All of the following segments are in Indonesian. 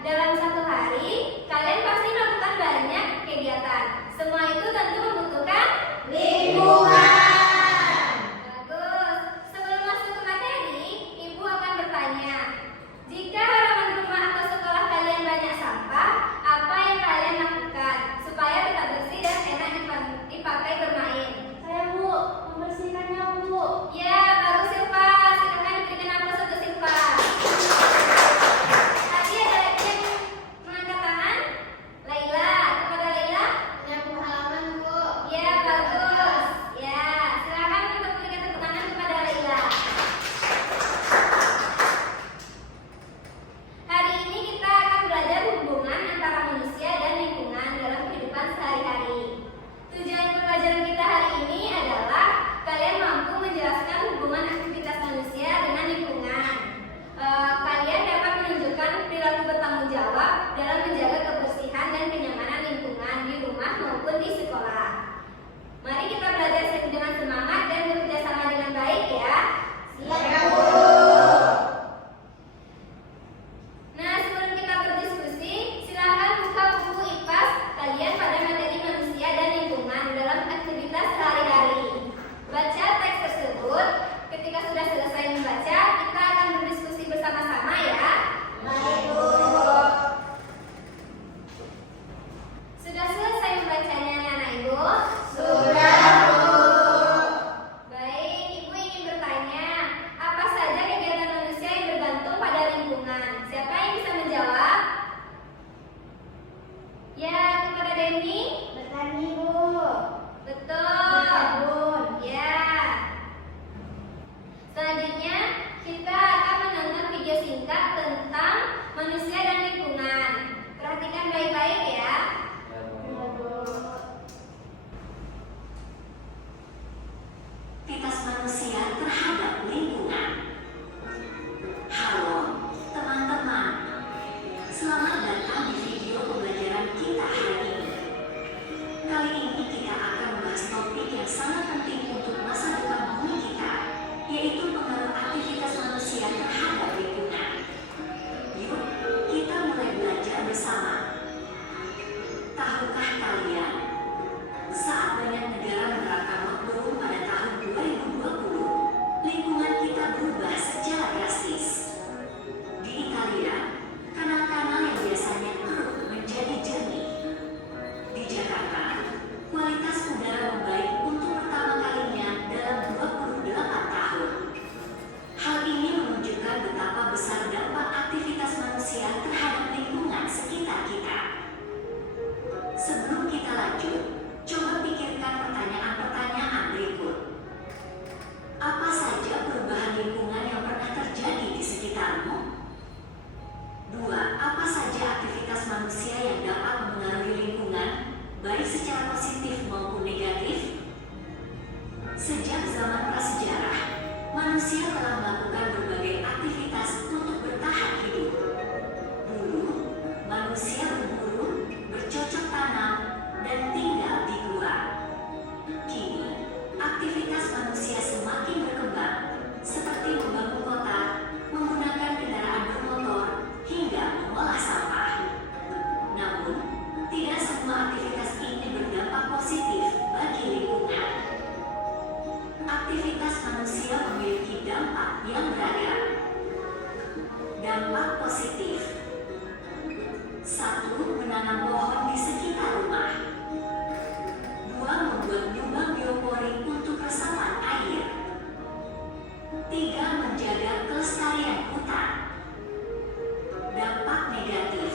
dalam satu hari kalian pasti melakukan banyak kegiatan. Semua itu tentu membutuhkan lingkungan. Bagus. Sebelum masuk ke materi, Ibu akan bertanya, jika halaman rumah atau sekolah kalian banyak sampah, apa yang kalian lakukan supaya tetap bersih dan enak dipakai bermain? Saya Bu, membersihkannya Bu. Ya, bagus Silva. Silakan diberikan aplaus untuk Silva. Tadi ada lagi yang mengangkat tangan. Laila, kepada Laila. Menyapu halaman Bu. Ya, bagus. Ya, silakan untuk berikan tepuk tangan kepada Laila. Hari ini kita akan belajar hubungan antara manusia dan lingkungan dalam kehidupan sehari-hari. Tujuan pembelajaran kita hari ini adalah kalian mampu menjelaskan hubungan aktivitas manusia dengan lingkungan. Kalian dapat menunjukkan perilaku bertanggung jawab dalam menjaga kebersihan dan kenyamanan lingkungan di rumah maupun di sekolah. Mari kita belajar dengan semangat dan bekerja sama dengan baik ya. Siap Bu. Nah, sebelum kita berdiskusi, silakan buka buku IPAS kalian pada materi manusia dan lingkungan dalam aktivitas sehari-hari. Baca teks tersebut. Ketika sudah selesai membaca, kita akan berdiskusi bersama-sama ya. Baik Bu. Sudah selesai membacanya anak-anak Ibu? Sudah Bu. Baik, Ibu ingin bertanya, apa saja kegiatan manusia yang bergantung pada lingkungan? Siapa yang bisa menjawab? Ya, kepada Denny. Bertani Bu. Betul. Berkebun. Ya. Selanjutnya, kita akan menonton video singkat tentang manusia dan lingkungan. Perhatikan baik-baik ya. Aktivitas manusia terhadap lingkungan. Halo teman-teman, selamat datang di video pembelajaran kita hari ini. Kali ini kita akan membahas topik yang sangat penting untuk masa depan bumi kita, yaitu pengaruh aktivitas manusia terhadap lingkungan. Yuk, kita mulai belajar bersama. Tahukah kalian, saat banyak negara menerapkan lockdown pada tahun 2020, lingkungan kita berubah secara drastis. Di Italia, kanal-kanal yang biasanya keruh menjadi jernih. Di Jakarta, kualitas udara membaik untuk pertama kalinya dalam 28 tahun. Hal ini menunjukkan betapa besar dampak aktivitas manusia terhadap lingkungan sekitar kita. Sebelum kita lanjut, coba pikirkan pertanyaan-pertanyaan berikut. Apa saja perubahan lingkungan yang pernah terjadi di sekitarmu? 2. Apa saja aktivitas manusia yang dapat mempengaruhi lingkungan, baik secara positif maupun negatif? Sejak zaman prasejarah, manusia telah melakukan berbagai aktivitas untuk bertahan hidup. Dulu, manusia berburu, bercocok tanam, dan tinggal di gua. Kini, aktivitas manusia semakin berkembang, seperti membangun kota, menggunakan kendaraan bermotor, hingga mengolah sampah. Namun, tidak semua aktivitas ini berdampak positif bagi lingkungan. Aktivitas manusia memiliki dampak yang beragam. Dampak positif. 1. Menanam pohon di sekitar rumah. 2. Membuat lubang biopori untuk resapan air. 3. Menjaga kelestarian hutan. Dampak negatif.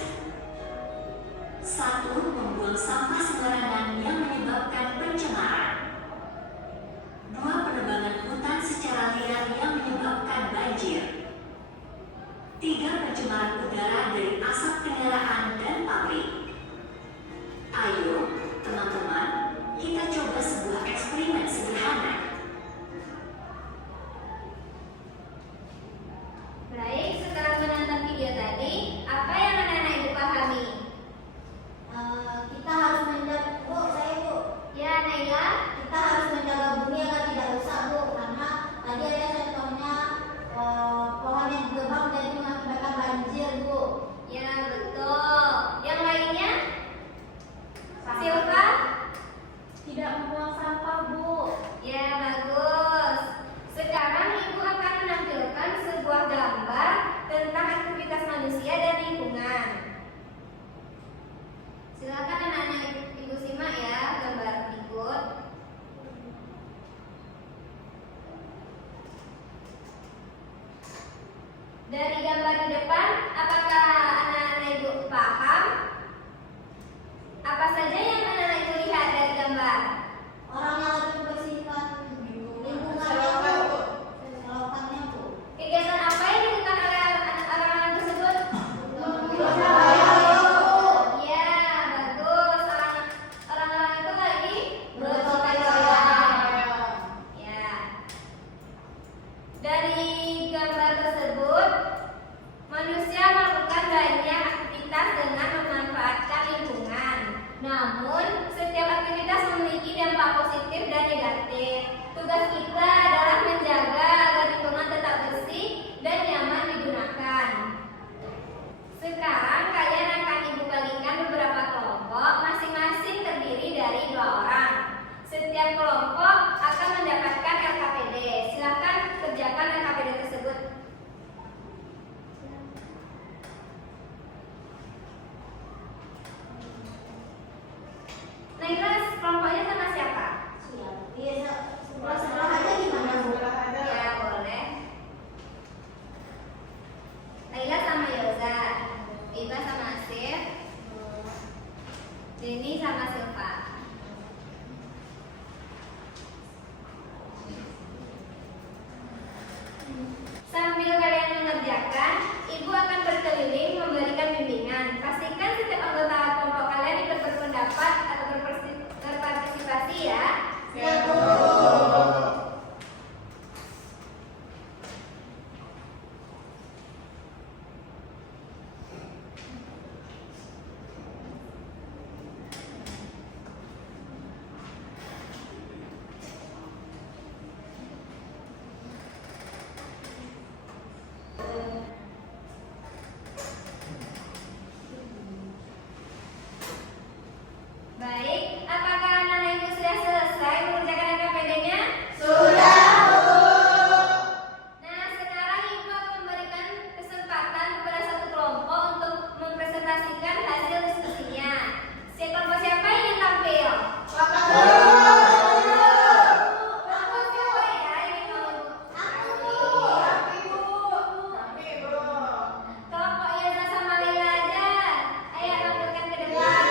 1. Membuang sampah sembarangan yang menyebabkan pencemaran. 2. Penebangan hutan secara liar yang menyebabkan banjir. 3. Pencemaran udara dari asap kendaraan dan pabrik. Ayo, teman-teman, kita coba sebuah eksperimen sederhana. Baik, setelah menonton video tadi, apa yang anak-anak Ibu pahami? Kita harus Denny sama Silva. Sambil kalian mengerjakan, Ibu akan berkeliling memberikan bimbingan. Pastikan setiap anggota kelompok kalian ikut berpendapat atau berpartisipasi ya. Siap, Bu. Baik, apakah anak-anak Ibu sudah selesai mengerjakan LKPD-nya? Sudah, Bu. Nah, sekarang Ibu akan memberikan kesempatan kepada satu kelompok untuk mempresentasikan hasil diskusinya. Kelompok siapa yang ingin tampil? Kelompok siapa ya yang ingin mau? Kelompok Yaza sama Lila aja. Ayo tampilkan ke depan.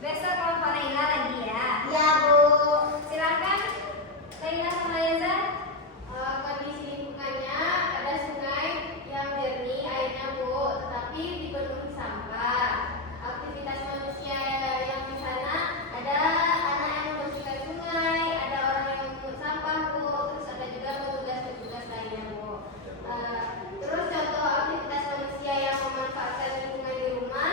Besok kelompok Laila lagi ya. Ya, Bu. Silakan Laila sama Yaza. Kondisi lingkungannya ada sungai yang jernih airnya, Bu, tetapi dipenuhi sampah. Aktivitas manusia yang di sana ada anak yang membersihkan sungai, ada orang yang memungut sampah, Bu, terus ada juga petugas-petugas lainnya, Bu. Terus contoh aktivitas manusia yang memanfaatkan lingkungan di rumah,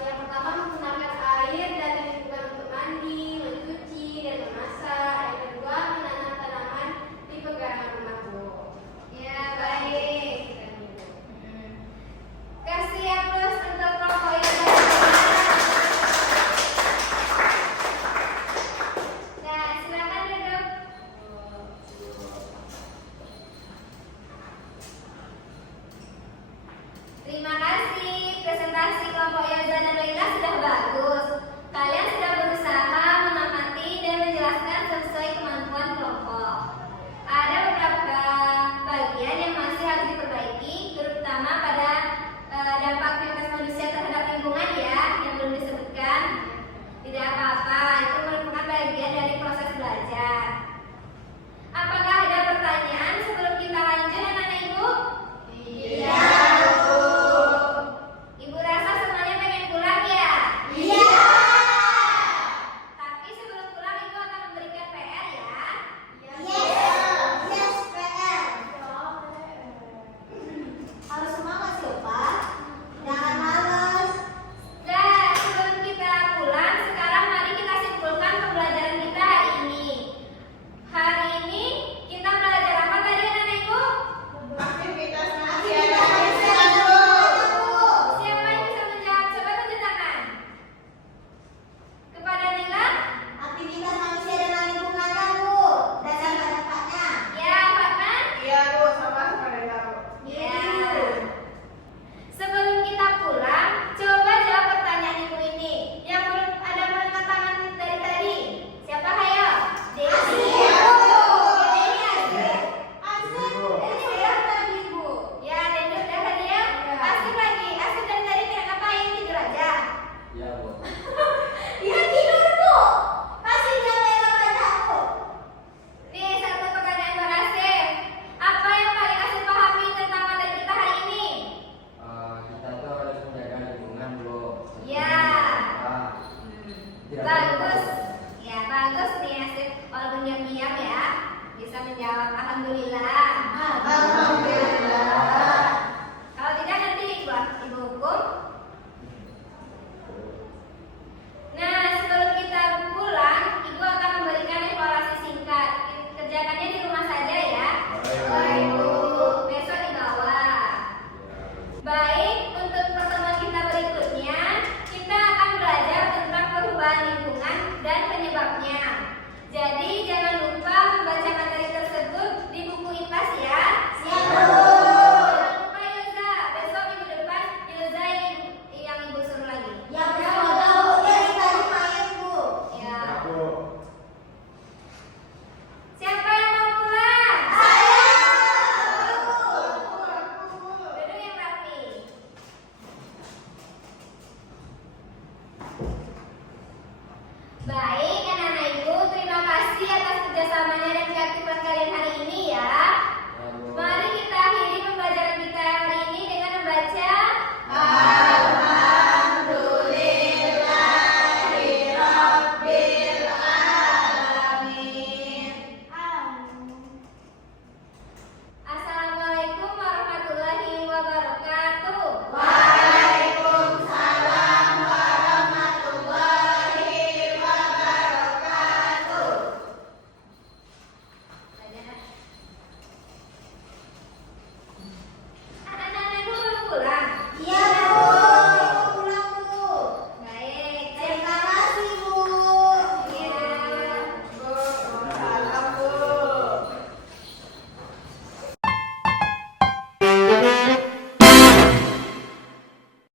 yang pertama menggunakan air dari lingkungan untuk mandi, mencuci, dan memasak. Yang kedua menanam tanaman di pekarangan rumah, Bu. Ya, baik. Kasih aplaus untuk kelompok Yaza. Nah, silakan duduk. Terima kasih presentasi kelompok Yaza dan Laila